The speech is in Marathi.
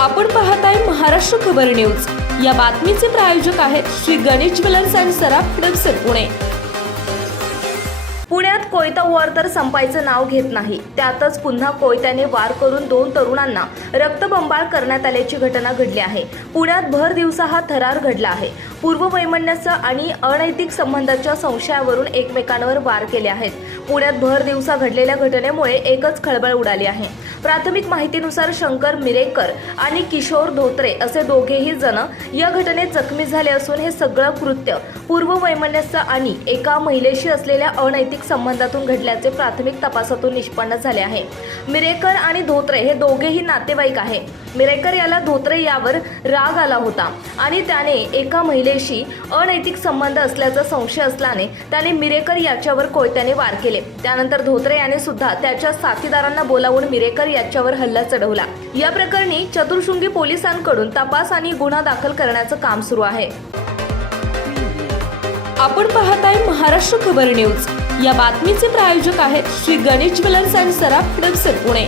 आपण पाहताय महाराष्ट्र खबर न्यूज. या बातमीचे प्रायोजक आहेत श्री गणेश ज्वेलर्स अँड सराफ हडपसर पुणे. पुण्यात कोयता वार तर संपायचं नाव घेत नाही. त्यातच पुन्हा कोयत्याने वार करून दोन तरुणांना रक्तबंबाळ करण्यात आल्याची घटना घडली आहे. पुण्यात भर दिवसा हा थरार घडला आहे. पूर्ववैमनस्य आणि अनैतिक संबंधाच्या संशयावरून एकमेकांवर वार केले आहेत. पुण्यात भर दिवसा घडलेल्या घटनेमुळे एकच खळबळ उडाली आहे. प्राथमिक माहितीनुसार शंकर मिरेकर आणि किशोर धोत्रे असे दोघेही जण या घटनेत जखमी झाले असून हे सगळं कृत्य पूर्ववैमनस्य आणि एका महिलेशी असलेल्या अनैतिक संबंधातून घडल्याचे प्राथमिक तपासातून निष्पन्न झाले आहे. मिरेकर आणि धोत्रे हे दोघेही नातेवाईक आहे. मिरेकर याला धोत्रे यावर राग आला होता आणि त्याने एका महिलेशी अनैतिक संबंध असल्याचा संशय असल्याने त्याने मिरेकर याच्यावर कोयत्याने वार केले. त्यानंतर धोत्रे याने सुद्धा त्याच्या साथीदारांना बोलावून मिरेकर याच्यावर हल्ला चढवला. या प्रकरणी चतुर्शृंगी पोलिसांकडून तपास आणि गुन्हा दाखल करण्याचं काम सुरू आहे. आपण पाहत आहे महाराष्ट्र खबर न्यूज. या बातमीचे प्रायोजक आहेत श्री गणेश ज्वेलर्स अँड सराफ हडपसर पुणे.